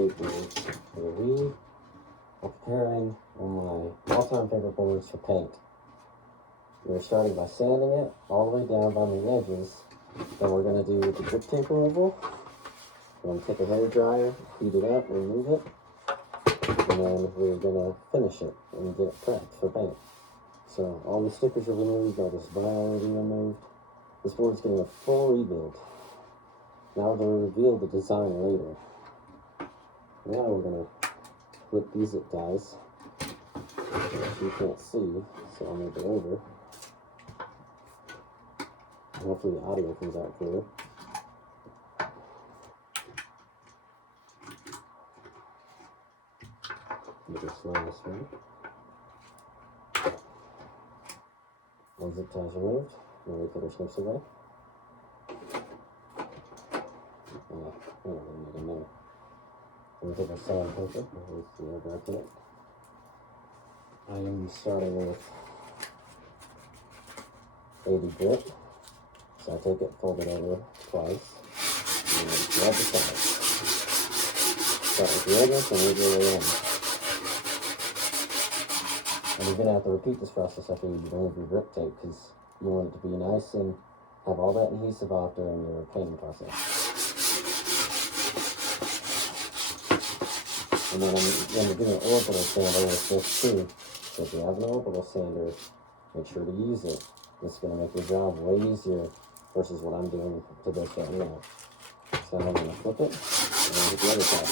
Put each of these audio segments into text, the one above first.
Skateboards, where we are preparing one of my all-time favorite boards for paint. We're starting by sanding it all the way down on the edges. Then we're going to do the grip tape removal. We're going to take a hair dryer, heat it up, remove it, and then we're going to finish it and get it prepped for paint. So all the stickers are removed, all this vinyl already removed. This board's getting a full rebuild. Now we'll reveal the design later. Now we're going to flip these guys, which you can't see, so I'll move it over. And hopefully the audio comes out clear. Make it slow this way. One zip ties removed. Now we put our snips away. I'm going to make a note. We'll take our sandpaper with the airbag in it. I am starting with 80 grit. So I take it, fold it over twice, and then grab the sides. Start with the edges and move your way in. And you're going to have to repeat this process after you remove your grip tape because you want it to be nice and have all that adhesive off during your painting process. And then I'm going to do an orbital sander with this too. So if you have an orbital sander, make sure to use it. It's going to make your job way easier versus what I'm doing to this right now. So I'm going to flip it and then hit the other side.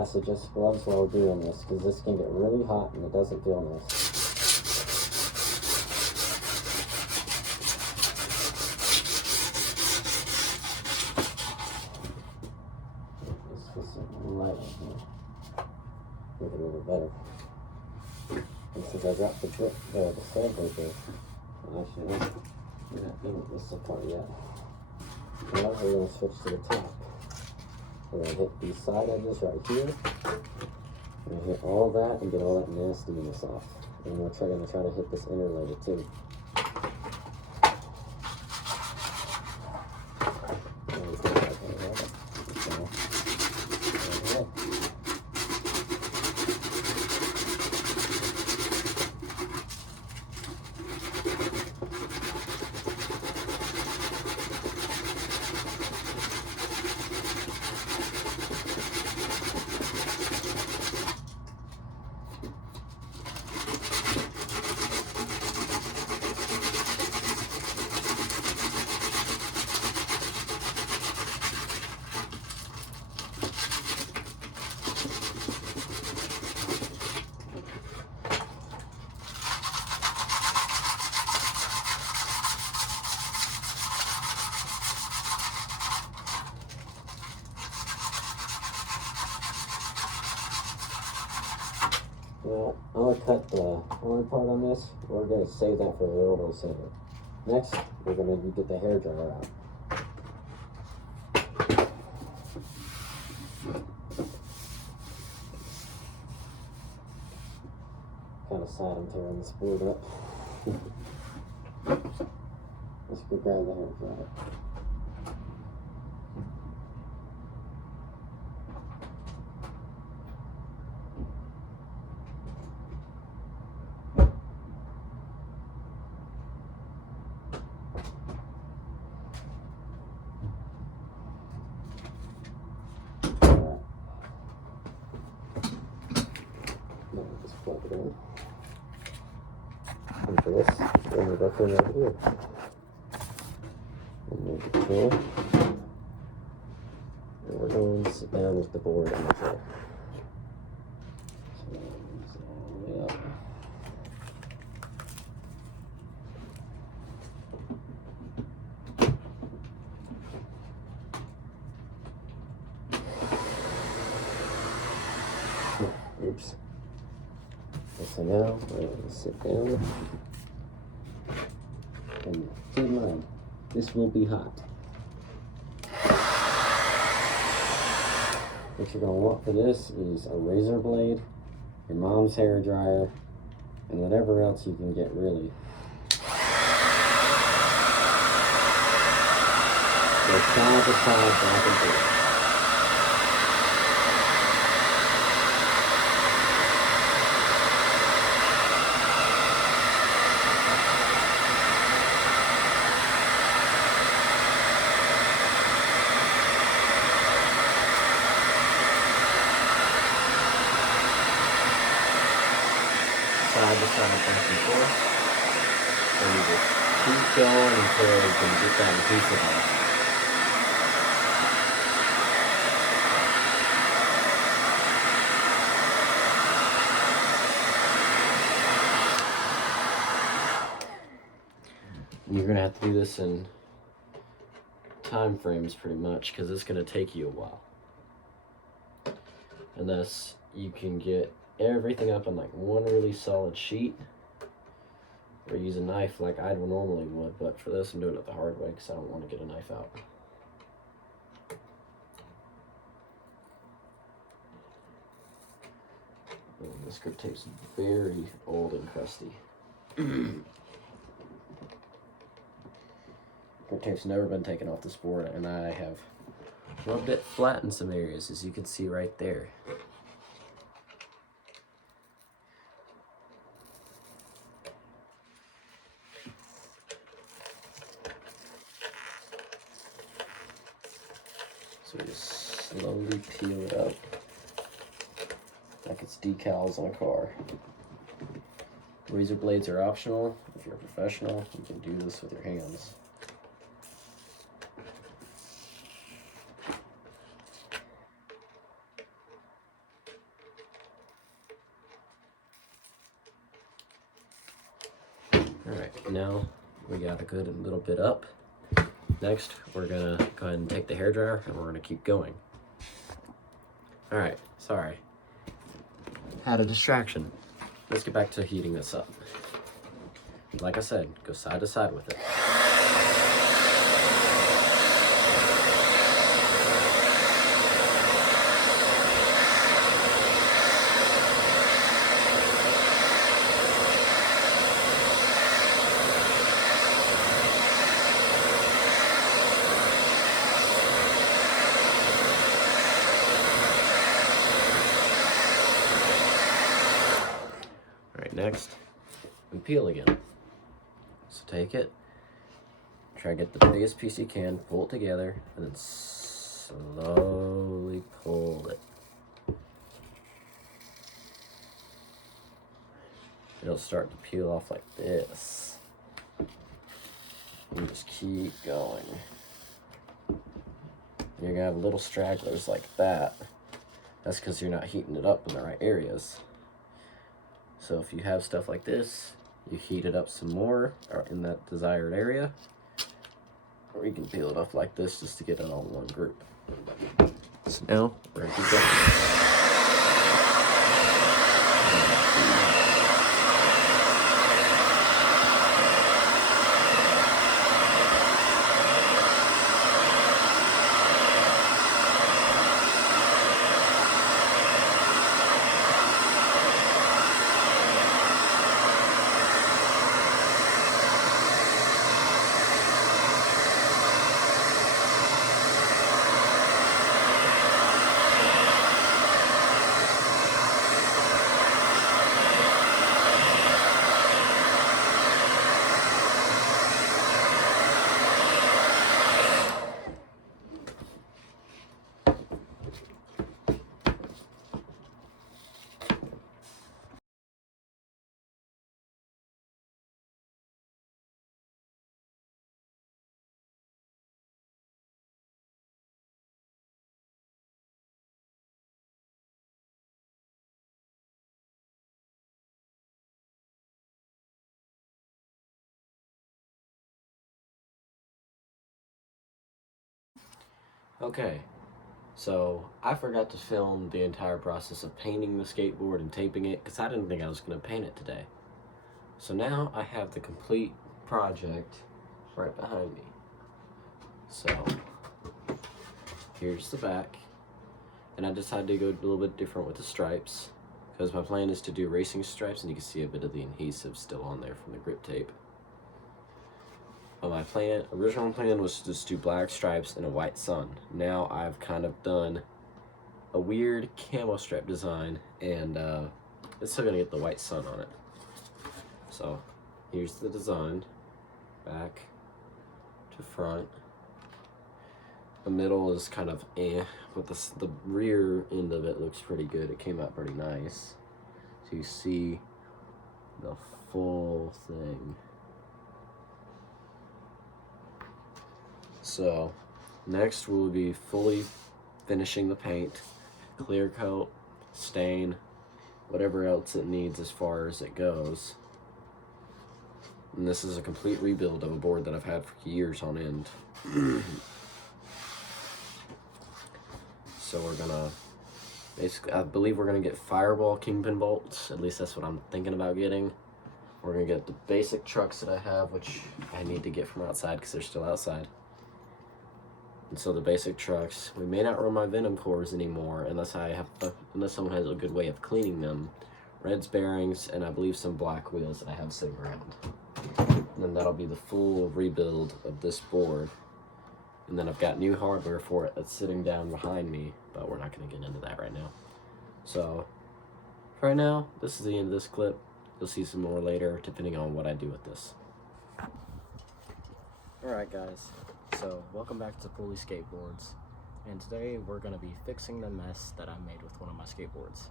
I suggest gloves while doing this because this can get really hot and it doesn't feel nice. Let's get some light in here. Make it a little better. And since I dropped the sandpaper, we're not painting this apart yet. Now we're going to switch to the top. We're going to hit these side edges right here. We're going to hit all that and get all that nastiness off. And we're going to try to hit this inner layer too. Well, I'm going to cut the horn part on this. We're going to save that for the orbital sander. Next, we're going to get the hair dryer out. kind of sad I'm tearing this board up. Let's go grab the hair dryer. Just plug it in. And for this, we'll move up in right here. We'll move the chair. And we're going to sit down with the board in the chair. So it's all the way up. Oops. So now we're going to sit down. And keep in mind, this will be hot. What you're going to want for this is a razor blade, your mom's hair dryer, and whatever else you can get really. Go side to side, back and forth. Side to side, back and forth. And you just keep going until you can get that adhesive off. You're going to have to do this in time frames pretty much because it's going to take you a while. And thus you can get everything up on like one really solid sheet, or use a knife like I normally would, but for this I'm doing it the hard way because I don't want to get a knife out. And this grip tape's very old and crusty. Grip tape's never been taken off this board, and I have rubbed it flat in some areas, as you can see right there. So we just slowly peel it up like it's decals on a car. Razor blades are optional. If you're a professional, you can do this with your hands. Alright, now we got a good little bit up. Next, we're gonna go ahead and take the hairdryer and we're gonna keep going. Alright, sorry. Had a distraction. Let's get back to heating this up. Like I said, go side to side with it. Next, and peel again. So take it, try to get the biggest piece you can, pull it together, and then slowly pull it. It'll start to peel off like this. And just keep going. You're gonna have little stragglers like that. That's because you're not heating it up in the right areas. So if you have stuff like this, you heat it up some more or in that desired area, or you can peel it off like this just to get it all in one group. So now we're gonna keep going. Okay, so I forgot to film the entire process of painting the skateboard and taping it because I didn't think I was going to paint it today. So now I have the complete project right behind me. So here's the back, and I decided to go a little bit different with the stripes because my plan is to do racing stripes, and you can see a bit of the adhesive still on there from the grip tape. But my original plan was to just do black stripes and a white sun. Now I've kind of done a weird camo stripe design, and it's still gonna get the white sun on it. So here's the design, back to front. The middle is kind of but the rear end of it looks pretty good. It came out pretty nice. So you see the full thing. So next we'll be fully finishing the paint, clear coat, stain, whatever else it needs as far as it goes. And this is a complete rebuild of a board that I've had for years on end. So we're gonna basically, I believe we're gonna get fireball kingpin bolts. At least that's what I'm thinking about getting. We're gonna get the basic trucks that I have, which I need to get from outside because they're still outside. And so the basic trucks, we may not run my Venom cores anymore unless someone has a good way of cleaning them. Reds bearings, and I believe some black wheels that I have sitting around. And then that'll be the full rebuild of this board. And then I've got new hardware for it that's sitting down behind me, but we're not going to get into that right now. So, right now, this is the end of this clip. You'll see some more later, depending on what I do with this. Alright guys, so welcome back to Pulley Skateboards. And today we're going to be fixing the mess that I made with one of my skateboards.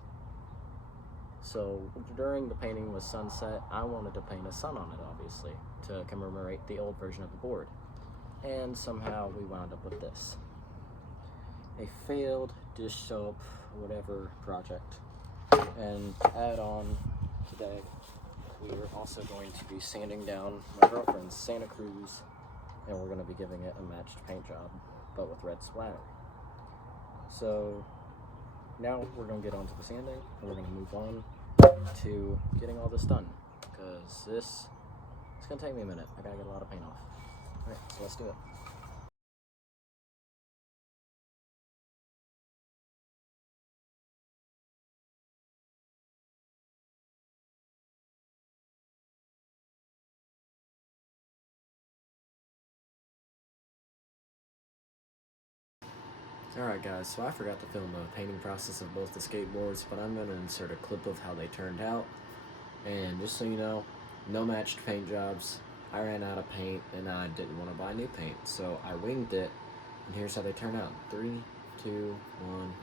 So, during the painting with sunset, I wanted to paint a sun on it, obviously, to commemorate the old version of the board. And somehow we wound up with this. A failed dish soap, whatever project. And to add on today, we are also going to be sanding down my girlfriend's Santa Cruz, and we're going to be giving it a matched paint job, but with red splatter. So now we're going to get on to the sanding, and we're going to move on to getting all this done, because it's going to take me a minute. I got to get a lot of paint off. Alright, so let's do it. Alright guys, so I forgot to film a painting process of both the skateboards, but I'm going to insert a clip of how they turned out. And just so you know, no matched paint jobs. I ran out of paint and I didn't want to buy new paint, so I winged it, and here's how they turn out. 3, 2, 1.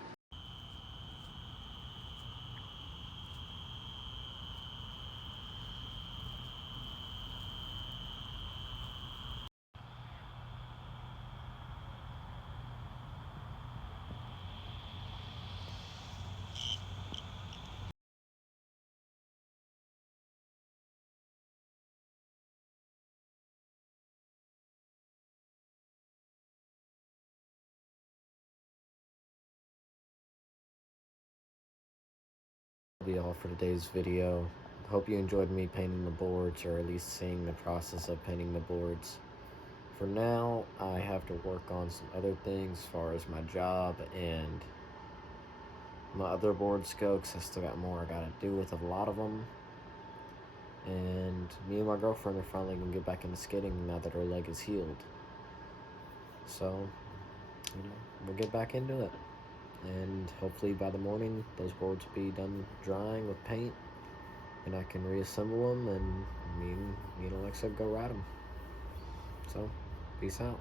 That'll be all for today's video. Hope you enjoyed me painting the boards, or at least seeing the process of painting the boards. For now, I have to work on some other things as far as my job and my other boards go, because I still got more I gotta do with a lot of them. And me and my girlfriend are finally gonna get back into skating now that her leg is healed. So, we'll get back into it. And hopefully by the morning, those boards will be done drying with paint, and I can reassemble them, and me and Alexa go ride them. So, peace out.